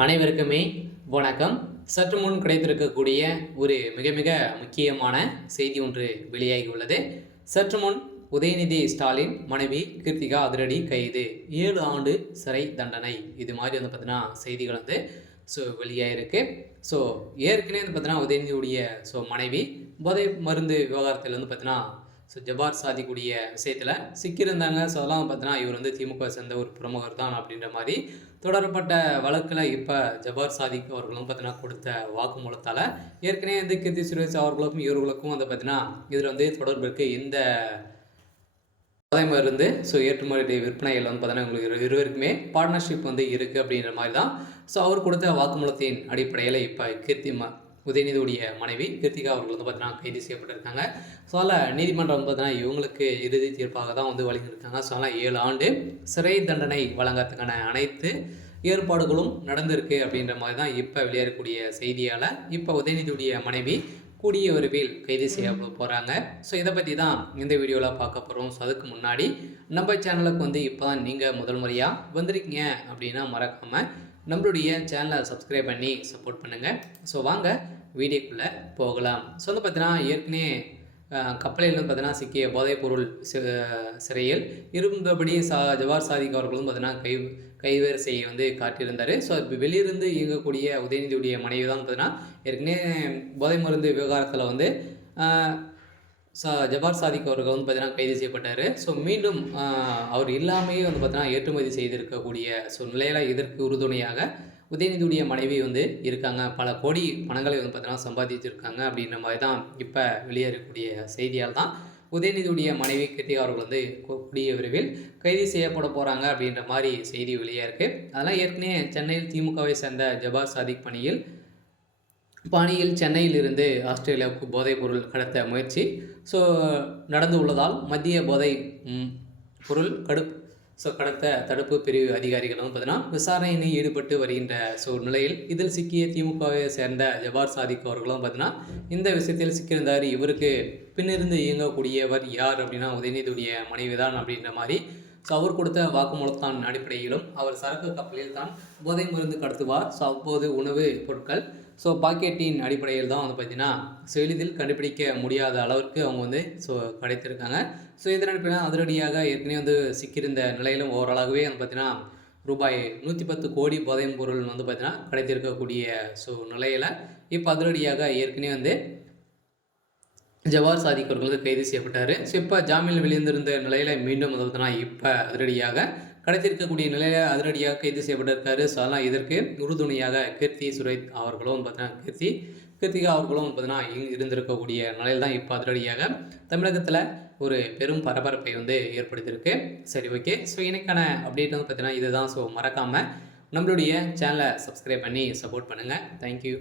அனைவருக்குமே வணக்கம். சற்று முன் கிடைத்திருக்கக்கூடிய ஒரு மிக மிக முக்கியமான செய்தி ஒன்று வெளியாகி உள்ளது. சற்று முன் உதயநிதி ஸ்டாலின் மனைவி கிருத்திகா அதிரடி கைது, 7 ஆண்டு சிறை தண்டனை, இது மாதிரி வந்து பார்த்தீங்கன்னா செய்திகள் வந்து வெளியாயிருக்கு. ஏற்கனவே வந்து பார்த்தீங்கன்னா உதயநிதியுடைய மனைவி போதை மருந்து விவகாரத்தில் வந்து பார்த்தீங்கன்னா ஜபார் சாதிக்கூடிய விஷயத்தில் சிக்கியிருந்தாங்க. அதெல்லாம் பார்த்தீங்கன்னா இவர் வந்து திமுக சேர்ந்த ஒரு பிரமுகர் தான் அப்படின்ற மாதிரி தொடரப்பட்ட வழக்கில் இப்போ ஜபார் சாதிக் அவர்களும் பார்த்தீங்கன்னா கொடுத்த வாக்குமூலத்தால் ஏற்கனவே வந்து கீர்த்தி சுரேஷ் அவர்களுக்கும் இவர்களுக்கும் வந்து பார்த்தீங்கன்னா இதில் வந்து தொடர்பு இருக்குது. இந்த போதை மருந்து ஏற்றுமதி விற்பனைகள் வந்து பார்த்தீங்கன்னா உங்களுக்கு இருவருக்குமே பார்ட்னர்ஷிப் வந்து இருக்குது அப்படின்ற மாதிரி தான் அவர் கொடுத்த வாக்குமூலத்தின் அடிப்படையில் இப்போ உதயநிதியுடைய மனைவி கிருத்திகா அவர்கள் வந்து பார்த்தீங்கன்னா கைது செய்யப்பட்டிருக்காங்க. அதில் நீதிமன்றம் வந்து பார்த்தீங்கன்னா இவங்களுக்கு இறுதி தீர்ப்பாக தான் வந்து வழங்கியிருக்காங்க. அதனால் 7 ஆண்டு சிறை தண்டனை வழங்கறதுக்கான அனைத்து ஏற்பாடுகளும் நடந்திருக்கு அப்படின்ற மாதிரி தான் இப்போ வெளியேறக்கூடிய செய்தியால் இப்போ உதயநிதியுடைய மனைவி கூடிய விரைவில் கைது செய்ய போகிறாங்க. இதை பற்றி தான் இந்த வீடியோவில் பார்க்க போகிறோம். அதுக்கு முன்னாடி நம்ம சேனலுக்கு வந்து இப்போ தான் நீங்கள் முதல் முறையாக வந்திருக்கீங்க அப்படின்னா மறக்காமல் நம்மளுடைய சேனலை சப்ஸ்கிரைப் பண்ணி சப்போர்ட் பண்ணுங்கள். வாங்க வீடியோக்குள்ளே போகலாம். வந்து பார்த்தீங்கன்னா ஏற்கனவே கப்பலில் பார்த்தீங்கன்னா சிக்கிய போதைப்பொருள் சிறையில் இருந்தபடி ஜவார் சாதிக் அவர்களும் பார்த்தீங்கன்னா கைவரிசையை வந்து காட்டியிருந்தார். இப்போ வெளியிருந்து இயங்கக்கூடிய உதயநிதியுடைய மனைவி தான் பார்த்தீங்கன்னா ஏற்கனவே போதை மருந்து விவகாரத்தில் வந்து ஜபார் சாதிக் அவர்கள் வந்து பார்த்தீங்கன்னா கைது செய்யப்பட்டார். மீண்டும் அவர் இல்லாமையே வந்து பார்த்தீங்கன்னா ஏற்றுமதி செய்திருக்கக்கூடிய நிலையில் இதற்கு உறுதுணையாக உதயநிதியுடைய மனைவி வந்து இருக்காங்க. பல கோடி பணங்களை வந்து பார்த்தீங்கன்னா சம்பாதிச்சிருக்காங்க அப்படின்ற மாதிரி தான் இப்போ வெளியேறக்கூடிய செய்தியால் தான் உதயநிதியுடைய மனைவி கிருத்திகா அவர்கள் வந்து கூடிய விரைவில் கைது செய்யப்பட போகிறாங்க அப்படின்ற மாதிரி செய்தி வெளியாக இருக்குது. அதெல்லாம் ஏற்கனவே சென்னையில் திமுகவை சேர்ந்த ஜபார் சாதிக் பாணியில் சென்னையில் இருந்து ஆஸ்திரேலியாவுக்கு போதைப் பொருள் கடத்த முயற்சி நடந்து உள்ளதால் மத்திய போதை பொருள் கடத்த தடுப்பு பிரிவு அதிகாரிகளும் பார்த்தீங்கன்னா விசாரணையில் ஈடுபட்டு வருகின்ற நிலையில் இதில் சிக்கிய திமுகவை சேர்ந்த ஜபார் சாதிக் அவர்களும் பார்த்தீங்கன்னா இந்த விஷயத்தில் சிக்கியிருந்தார். இவருக்கு பின்னிருந்து இயங்கக்கூடியவர் யார் அப்படின்னா உதயநிதியுடைய மனைவி தான் அப்படின்ற மாதிரி அவர் கொடுத்த வாக்குமூலத்தான் அடிப்படையிலும் அவர் சரக்கு கப்பலில் தான் போதை மருந்து கடத்துவார். அப்போது உணவு பொருட்கள் பாக்கெட்டின் அடிப்படையில் தான் வந்து பார்த்திங்கன்னா எளிதில் கண்டுபிடிக்க முடியாத அளவிற்கு அவங்க வந்து கிடைத்திருக்காங்க. இதன் அடிப்படையில் அதிரடியாக ஏற்கனவே வந்து சிக்கியிருந்த நிலையிலும் ஓரளவுவே வந்து பார்த்திங்கன்னா ரூபாய் 110 கோடி போதைப் பொருள் வந்து பார்த்திங்கன்னா கிடைத்திருக்கக்கூடிய நிலையில் இப்போ அதிரடியாக ஏற்கனவே வந்து ஜவார் சாதிக் அவர்கள் வந்து கைது செய்யப்பட்டார். இப்போ ஜாமீனில் வெளியிருந்திருந்த நிலையில் மீண்டும் வந்து பார்த்தீங்கன்னா இப்போ அதிரடியாக கிடைத்திருக்கக்கூடிய நிலையில் அதிரடியாக கைது செய்யப்பட்டிருக்காரு. அதனால் இதற்கு உறுதுணையாக கீர்த்தி சுரேஷ் அவர்களும் பார்த்தீங்கன்னா கிருத்திகா அவர்களும் பார்த்தீங்கன்னா இருந்திருக்கக்கூடிய நிலையில் தான் இப்போ அதிரடியாக தமிழகத்தில் ஒரு பெரும் பரபரப்பை வந்து ஏற்படுத்தியிருக்கு. சரி, ஓகே. இன்னைக்கான அப்டேட் வந்து பார்த்தீங்கன்னா இதுதான். மறக்காமல் நம்மளுடைய சேனலை சப்ஸ்கிரைப் பண்ணி சப்போர்ட் பண்ணுங்கள். தேங்க்யூ.